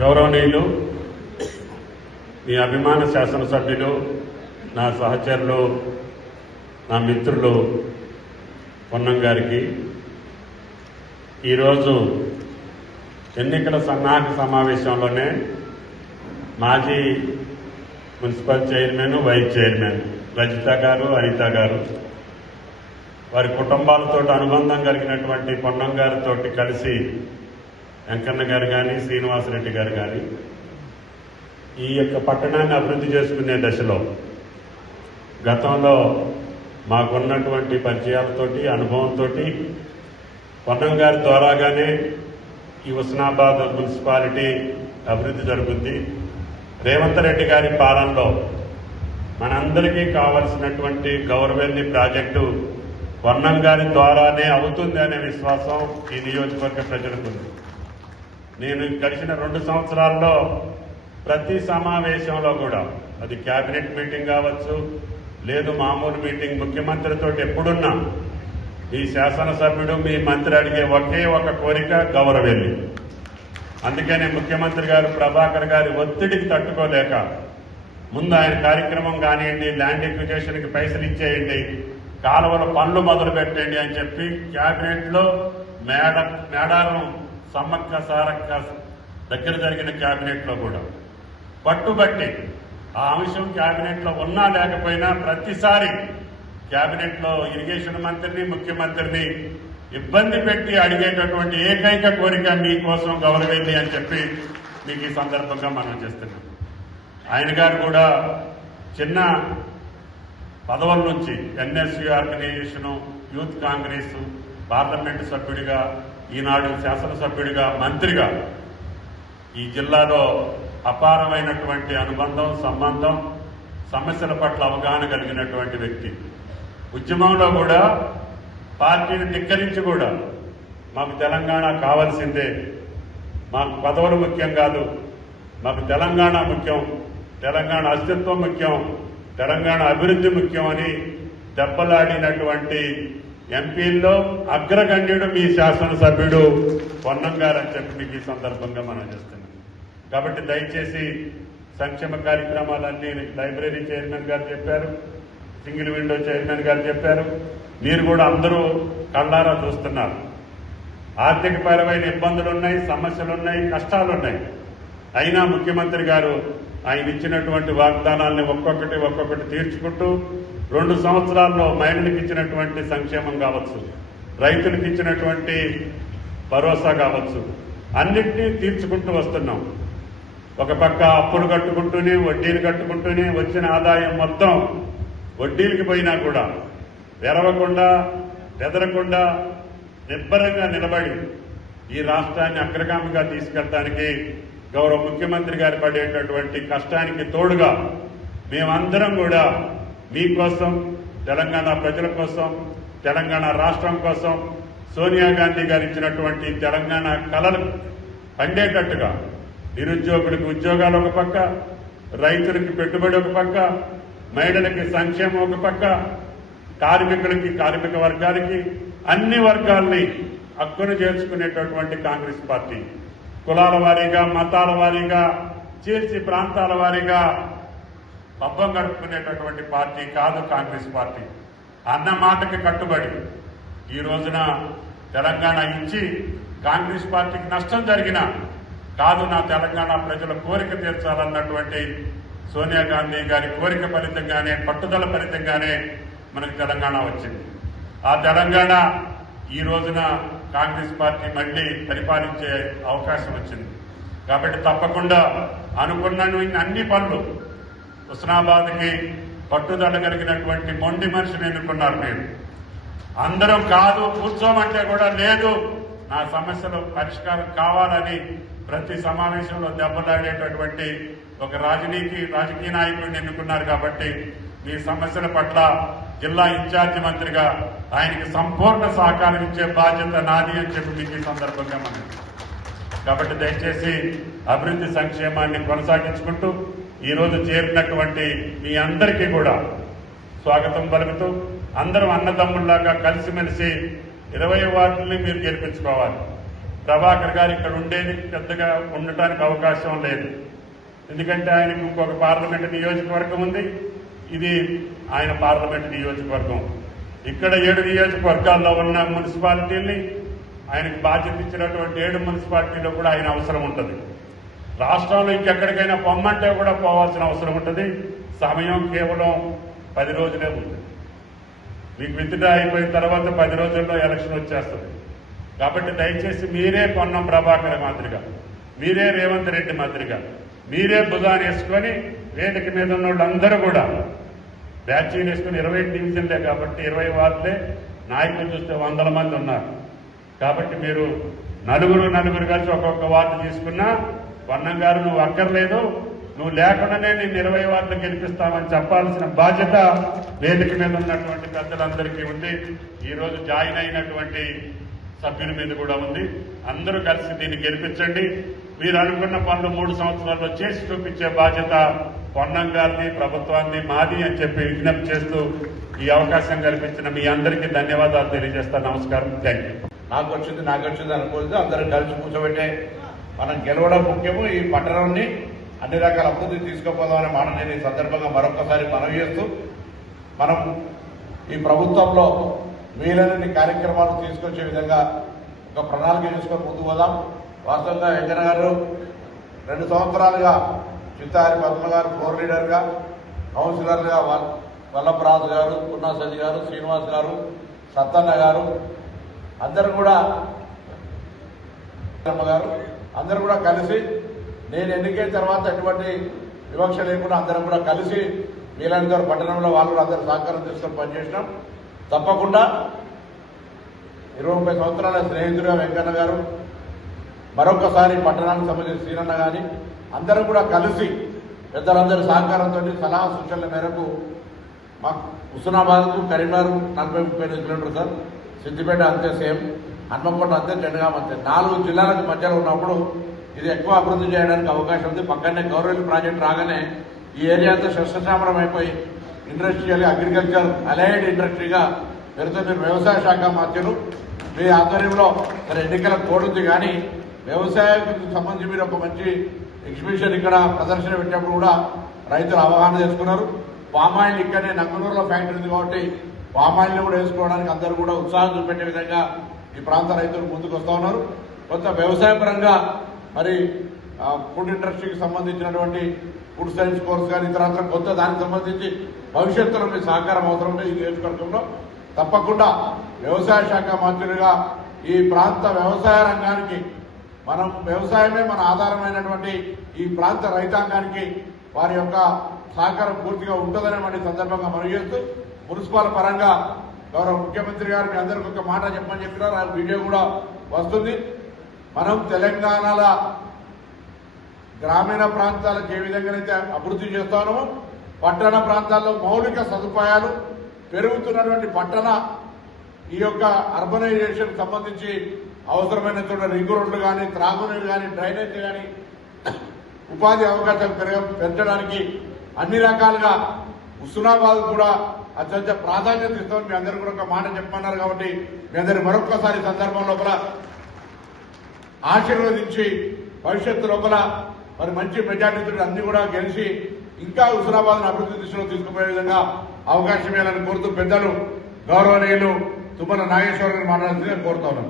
గౌరవనీయులు, మీ అభిమాన శాసనసభ్యులు, నా సహచరులు, నా మిత్రులు పొన్నం గారికి ఈరోజు ఎన్నికల సన్నాహక సమావేశంలోనే మాజీ municipal chairman, vice chairman Rajitha garu, Anitha గారు, వారి కుటుంబాలతో అనుబంధం కలిగినటువంటి పొన్నం గారితో కలిసి వెంకన్న గారు కానీ, శ్రీనివాసరెడ్డి గారు కానీ ఈ యొక్క పట్టణాన్ని అభివృద్ధి చేసుకునే దశలో గతంలో మాకున్నటువంటి పరిచయాలతోటి, అనుభవంతో పొన్నం గారి ద్వారాగానే ఈ హుస్నాబాద్ మున్సిపాలిటీ అభివృద్ధి జరుగుద్ది. రేవంత్ రెడ్డి గారి పాలనలో మనందరికీ కావలసినటువంటి గౌరవెల్లి ప్రాజెక్టు పొన్నం గారి ద్వారానే అవుతుంది అనే విశ్వాసం ఈ నియోజకవర్గ ప్రజలకు ఉంది. నేను గడిచిన 2 సంవత్సరాల్లో ప్రతి సమావేశంలో కూడా, అది కేబినెట్ మీటింగ్ కావచ్చు, లేదు మామూలు మీటింగ్, ముఖ్యమంత్రితో ఎప్పుడున్నా ఈ శాసనసభ్యుడు, మీ మంత్రి అడిగే ఒకే ఒక కోరిక గౌరవెల్లి. అందుకనే ముఖ్యమంత్రి గారు ప్రభాకర్ గారి ఒత్తిడికి తట్టుకోలేక ముందు ఆయన కార్యక్రమం కానివ్వండి, ల్యాండ్ ఎక్విజిషన్కి పైసలు ఇచ్చేయండి, కాలువల పనులు మొదలు పెట్టండి అని చెప్పి క్యాబినెట్లో మేడారం సమ్మక్క సారక్క దగ్గర జరిగిన క్యాబినెట్లో కూడా పట్టుబట్టి ఆ అంశం క్యాబినెట్లో ఉన్నా లేకపోయినా ప్రతిసారి క్యాబినెట్లో ఇరిగేషన్ మంత్రిని, ముఖ్యమంత్రిని ఇబ్బంది పెట్టి అడిగేటటువంటి ఏకైక కోరిక మీకోసం గౌరవెల్లి అని చెప్పి మీకు ఈ సందర్భంగా మనం చేస్తున్నాం. ఆయన గారు కూడా చిన్న పదవుల నుంచి NSU organisation, youth Congress, parliament సభ్యుడిగా, ఈనాడు శాసనసభ్యుడిగా, మంత్రిగా ఈ జిల్లాలో అపారమైనటువంటి అనుబంధం, సంబంధం, సమస్యల పట్ల అవగాహన కలిగినటువంటి వ్యక్తి. ఉద్యమంలో కూడా పార్టీని ధిక్కరించి కూడా మాకు తెలంగాణ కావాల్సిందే, మాకు పదవులు ముఖ్యం కాదు, మాకు తెలంగాణ ముఖ్యం, తెలంగాణ అస్తిత్వం ముఖ్యం, తెలంగాణ అభివృద్ధి ముఖ్యం అని దెబ్బలాడినటువంటి ఎంపీల్లో అగ్రగణ్యుడు మీ శాసనసభ్యుడు పొన్నం గారు అని చెప్పి మీకు ఈ సందర్భంగా మనం చేస్తున్నాం. కాబట్టి దయచేసి సంక్షేమ కార్యక్రమాలన్నీ లైబ్రరీ చైర్మన్ గారు చెప్పారు, సింగిల్ విండో చైర్మన్ గారు చెప్పారు, మీరు కూడా అందరూ కళ్ళారా చూస్తున్నారు. ఆర్థికపరమైన ఇబ్బందులున్నాయి, సమస్యలున్నాయి, కష్టాలున్నాయి. అయినా ముఖ్యమంత్రి గారు ఆయన ఇచ్చినటువంటి వాగ్దానాల్ని ఒక్కొక్కటి తీర్చుకుంటూ 2 సంవత్సరాల్లో మహిళలకు ఇచ్చినటువంటి సంక్షేమం కావచ్చు, రైతులకు ఇచ్చినటువంటి భరోసా కావచ్చు, అన్నింటినీ తీర్చుకుంటూ వస్తున్నాం. ఒక పక్క అప్పులు కట్టుకుంటూనే, వడ్డీలు కట్టుకుంటూనే వచ్చిన ఆదాయం మొత్తం వడ్డీలకి పోయినా కూడా వెరవకుండా, బెదరకుండా నిబ్బరంగా నిలబడి ఈ రాష్ట్రాన్ని అగ్రగామిగా తీసుకెళ్ళడానికి గౌరవ ముఖ్యమంత్రి గారు పడేటటువంటి కష్టానికి తోడుగా మేమందరం కూడా మీకోసం, తెలంగాణ ప్రజల కోసం, తెలంగాణ రాష్ట్రం కోసం సోనియా గాంధీ గారు ఇచ్చినటువంటి తెలంగాణ కలలు పండేటట్టుగా నిరుద్యోగులకు ఉద్యోగాలు ఒక పక్క, రైతులకి పెట్టుబడి ఒక పక్క, మహిళలకి సంక్షేమం ఒక పక్క, కార్మికులకి, కార్మిక వర్గాలకి, అన్ని వర్గాల్ని హక్కును చేర్చుకునేటటువంటి కాంగ్రెస్ పార్టీ కులాల వారీగా, మతాల వారీగా, చీల్చి ప్రాంతాల వారీగా పబ్బం గడుపుకునేటటువంటి పార్టీ కాదు కాంగ్రెస్ పార్టీ. అన్న మాటకి కట్టుబడి ఈ రోజున తెలంగాణ ఇచ్చి కాంగ్రెస్ పార్టీకి నష్టం జరిగినా కాదు, నా తెలంగాణ ప్రజల కోరిక తీర్చాలన్నటువంటి సోనియా గాంధీ గారి కోరిక ఫలితంగానే, పట్టుదల ఫలితంగానే మనకు తెలంగాణ వచ్చింది. ఆ తెలంగాణ ఈ రోజున కాంగ్రెస్ పార్టీ మళ్లీ పరిపాలించే అవకాశం వచ్చింది. కాబట్టి తప్పకుండా అనుకున్న అన్ని పనులు, హుస్నాబాద్కి పట్టుదల కలిగినటువంటి మొండి మనిషిని ఎన్నుకున్నారు. మీరు అందరం కాదు కూర్చోమంటే కూడా లేదు, నా సమస్యలు పరిష్కారం కావాలని ప్రతి సమావేశంలో దెబ్బలాడేటటువంటి ఒక రాజకీయ నాయకుడిని ఎన్నుకున్నారు. కాబట్టి మీ సమస్యల పట్ల జిల్లా ఇన్ఛార్జి మంత్రిగా ఆయనకి సంపూర్ణ సహకారం ఇచ్చే బాధ్యత నాది అని చెప్పి మీకు ఈ సందర్భంగా మనం. కాబట్టి దయచేసి అభివృద్ధి సంక్షేమాన్ని కొనసాగించుకుంటూ ఈ రోజు చేరినటువంటి మీ అందరికీ కూడా స్వాగతం పలుకుతూ అందరం అన్నదమ్ముల్లాగా కలిసిమెలిసి 20 వార్డుల్ని మీరు గెలిపించుకోవాలి. ప్రభాకర్ గారు ఇక్కడ ఉండేది పెద్దగా ఉండటానికి అవకాశం లేదు. ఎందుకంటే ఆయనకు ఇంకొక పార్లమెంటు నియోజకవర్గం ఉంది, ఇది ఆయన పార్లమెంటు నియోజకవర్గం. ఇక్కడ 7 నియోజకవర్గాల్లో ఉన్న మున్సిపాలిటీల్ని ఆయనకు బాధ్యత ఇచ్చినటువంటి 7 మున్సిపాలిటీలో కూడా ఆయన అవసరం ఉంటుంది. రాష్ట్రంలో ఇంకెక్కడికైనా పొమ్మంటే కూడా పోవాల్సిన అవసరం ఉంటుంది. సమయం కేవలం 10 రోజులే ఉంది. మీకు విత్డ్రా అయిపోయిన తర్వాత 10 రోజుల్లో ఎలక్షన్ వచ్చేస్తుంది. కాబట్టి దయచేసి మీరే పొన్నం ప్రభాకర్ మాదిరిగా, మీరే రేవంత్ రెడ్డి మాదిరిగా, మీరే భుజాన్ని వేసుకొని వేదిక మీద ఉన్న వాళ్ళందరూ కూడా బ్యాచీలు వేసుకుని 20 డివిజన్లే కాబట్టి 20 వార్డులే, నాయకులు చూస్తే 100 మంది ఉన్నారు. కాబట్టి మీరు నలుగురు కలిసి ఒక్కొక్క వార్డు తీసుకున్నా, పొన్నం గారు నువ్వు అక్కర్లేదు, నువ్వు లేకుండానే నేను 20 వార్డులు గెలిపిస్తామని చెప్పాల్సిన బాధ్యత వేదిక మీద ఉన్నటువంటి పెద్దలందరికీ ఉంది. ఈ రోజు జాయిన్ అయినటువంటి సభ్యుల మీద కూడా ఉంది. అందరూ కలిసి దీన్ని గెలిపించండి. మీరు అనుకున్న పనులు 3 సంవత్సరాల్లో చేసి చూపించే బాధ్యత పొన్నం గారిది, ప్రభుత్వాన్ని, మాది అని చెప్పి విజ్ఞప్తి చేస్తూ ఈ అవకాశం కల్పించిన మీ అందరికీ ధన్యవాదాలు తెలియజేస్తాను. నమస్కారం. Thank you. నాకు వచ్చింది అనుకోలేదు. అందరం కలిసి కూర్చోబెట్టే మనం గెలవడం ముఖ్యము. ఈ పట్టణాన్ని అన్ని రకాల అభివృద్ధి తీసుకుపోదామనే మాట నేను ఈ సందర్భంగా మరొకసారి మనవి చేస్తూ, మనం ఈ ప్రభుత్వంలో వీలైనన్ని కార్యక్రమాలు తీసుకొచ్చే విధంగా ఒక ప్రణాళిక చేసుకొని ముందుకు పోదాం. వాస్తవంగా వెంకన్న గారు 2 సంవత్సరాలుగా చిత్తారి పద్మ గారు ఫ్లోర్ లీడర్గా, కౌన్సిలర్గా వల్లభరాజు గారు, పున్నా సజ్జి గారు, శ్రీనివాస్ గారు, సత్తన్న గారు అందరూ కూడా అందరూ కూడా కలిసి, నేను ఎన్నికైన తర్వాత ఎటువంటి వివక్ష లేకుండా అందరం కూడా కలిసి వీలైనంత పట్టణంలో వాళ్ళు అందరూ సహకారం తీసుకొని పనిచేసినాం. తప్పకుండా 20-30 సంవత్సరాల స్నేహితుడుగా వెంకన్న గారు, మరొకసారి పట్టణానికి సంబంధించిన శ్రీరన్న కానీ అందరూ కూడా కలిసి పెద్దలందరి సహకారంతో సలహా సూచనల మేరకు మాకు హుస్నాబాద్కు కరీంనగర్ 40-35 కిలోమీటర్లు సార్, సిద్దిపేట అంతే సేమ్, హన్మకొండ అంతే, జనగాం అంతే, 4 జిల్లాలకు మధ్యలో ఉన్నప్పుడు ఇది ఎక్కువ అభివృద్ధి చేయడానికి అవకాశం ఉంది. పక్కనే గౌరవ ప్రాజెక్టు రాగానే ఈ ఏరియా అంతా శస్త్రశామరం అయిపోయి ఇండస్ట్రియల్, అగ్రికల్చర్ అలైడ్ ఇండస్ట్రీగా పెరుగుతుంది. వ్యవసాయ శాఖ మంత్రులు మీ ఆధ్వర్యంలో మరి ఎన్నికల తోడుంది, కానీ వ్యవసాయానికి సంబంధించి మీరు ఒక మంచి ఎగ్జిబిషన్ ఇక్కడ ప్రదర్శన పెట్టినప్పుడు కూడా రైతులు అవగాహన చేసుకున్నారు. పామాయిల్ ఇక్కడనే నంగనూరులో ఫ్యాక్టరీ ఉంది కాబట్టి పామాయిల్ని కూడా వేసుకోవడానికి అందరూ కూడా ఉత్సాహం చూపెట్టే విధంగా ఈ ప్రాంత రైతులు ముందుకు వస్తూ ఉన్నారు. కొంత వ్యవసాయ పరంగా మరి ఫుడ్ ఇండస్ట్రీకి సంబంధించినటువంటి ఫుడ్ సైన్స్ కోర్స్ కానీ ఇతర కొత్త దానికి సంబంధించి భవిష్యత్తులో మీ సహకారం అవసరం ఉంది. ఈ నియోజకవర్గంలో తప్పకుండా వ్యవసాయ శాఖ మంత్రులుగా ఈ ప్రాంత వ్యవసాయ రంగానికి, మనం వ్యవసాయమే మన ఆధారమైనటువంటి ఈ ప్రాంత రైతాంగానికి వారి యొక్క సహకారం పూర్తిగా ఉంటుందనే మన సందర్భంగా మనం చేస్తూ, మున్సిపల్ పరంగా గౌరవ ముఖ్యమంత్రి గారు మీ అందరికీ ఒక మాట చెప్పమని చెప్పినారు. ఆ వీడియో కూడా వస్తుంది. మనం తెలంగాణలో గ్రామీణ ప్రాంతాలకు ఏ విధంగానైతే అభివృద్ధి చేస్తామో, పట్టణ ప్రాంతాల్లో మౌలిక సదుపాయాలు పెరుగుతున్నటువంటి పట్టణ ఈ యొక్క అర్బనైజేషన్ సంబంధించి అవసరమైనటువంటి రింగ్ రోడ్లు కానీ, త్రాగునీరు కానీ, డ్రైనేజ్ కానీ, ఉపాధి అవకాశం పెంచడానికి అన్ని రకాలుగా హుస్నాబాద్ కూడా అత్యంత ప్రాధాన్యత ఇస్తామని మీ అందరూ కూడా ఒక మాట చెప్పమన్నారు. కాబట్టి మీ అందరూ మరొకసారి సందర్భం లోపల ఆశీర్వదించి భవిష్యత్తు లోపల మరి మంచి మెజార్టీతో అన్ని కూడా గెలిచి ఇంకా హుస్నాబాద్ను అభివృద్ధి దిశలో తీసుకుపోయే విధంగా అవకాశం ఇవ్వాలని కోరుతూ పెద్దలు గౌరవనీయులు తుమ్మల నాగేశ్వర గారిని మాట్లాడాల్సిందిగా కోరుతా ఉన్నాను.